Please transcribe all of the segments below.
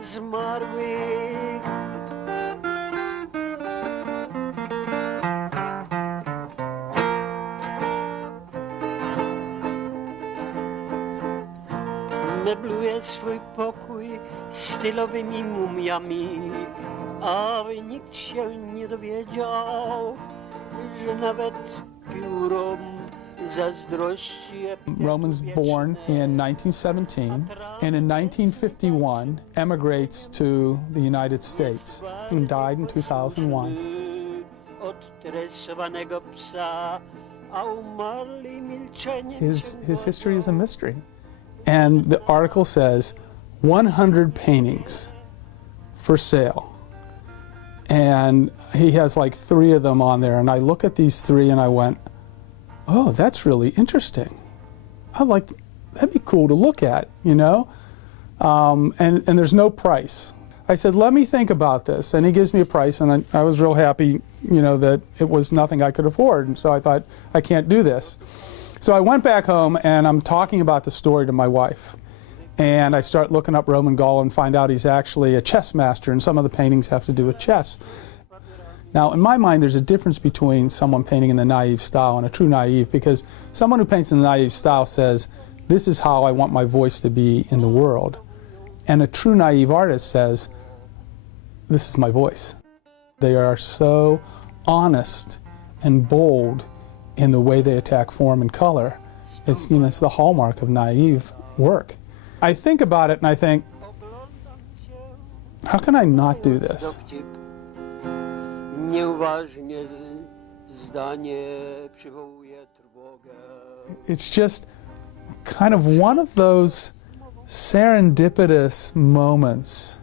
zmarłych. Mebluje swój pokój stylowymi mumiami, aby nikt się nie dowiedział, że nawet piórom zazdrości. Roman's born in 1917 and in 1951 emigrates to the United States and died in 2001. His history is a mystery. And the article says 100 paintings for sale. And he has like 3 of them on there. And I look at these 3 and I went, oh, that's really interesting. That'd be cool to look at, you know? And there's no price. I said, let me think about this. And he gives me a price, and I was real happy, you know, that it was nothing I could afford. And so I thought, I can't do this. So I went back home and I'm talking about the story to my wife. And I start looking up Roman Golla and find out he's actually a chess master, and some of the paintings have to do with chess. Now, in my mind, there's a difference between someone painting in the naive style and a true naive, because someone who paints in the naive style says, this is how I want my voice to be in the world. And a true naive artist says, this is my voice. They are so honest and bold in the way they attack form and color. It's, you know, it's the hallmark of naive work. I think about it and I think, how can I not do this? It's just kind of one of those serendipitous moments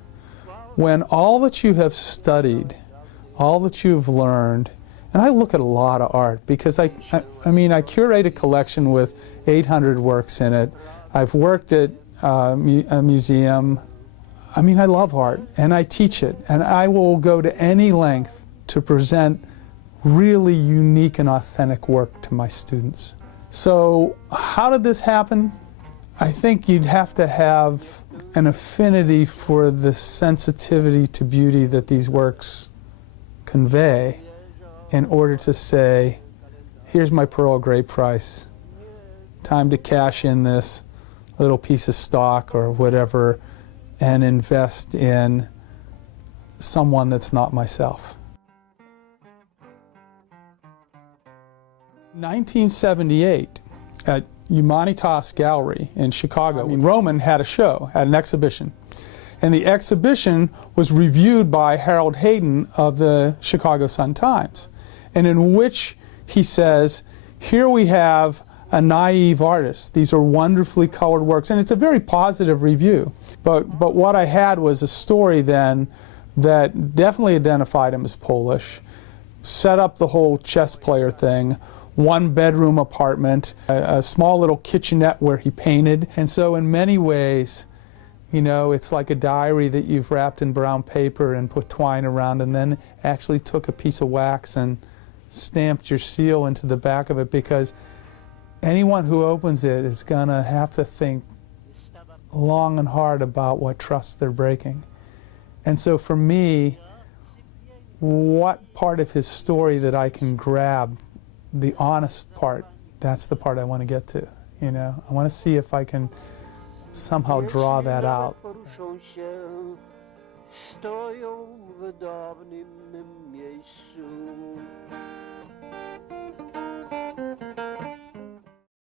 when all that you have studied, all that you've learned, and I look at a lot of art because I curate a collection with 800 works in it. I've worked at a museum. I mean, I love art and I teach it, and I will go to any length to present really unique and authentic work to my students. So how did this happen? I think you'd have to have an affinity for the sensitivity to beauty that these works convey in order to say, here's my Pearl Gray price. Time to cash in this little piece of stock or whatever and invest in someone that's not myself. 1978 at Humanitas Gallery in Chicago, Roman had a show, had an exhibition. And the exhibition was reviewed by Harold Hayden of the Chicago Sun-Times, and in which he says, here we have a naive artist. These are wonderfully colored works, and it's a very positive review. But what I had was a story then that definitely identified him as Polish, set up the whole chess player thing, 1-bedroom apartment, a small little kitchenette where he painted. And so in many ways, you know, it's like a diary that you've wrapped in brown paper and put twine around, and then actually took a piece of wax and stamped your seal into the back of it, because anyone who opens it is going to have to think long and hard about what trust they're breaking. And so for me, what part of his story that I can grab, the honest part, that's the part I want to get to. You know, I want to see if I can somehow draw that out.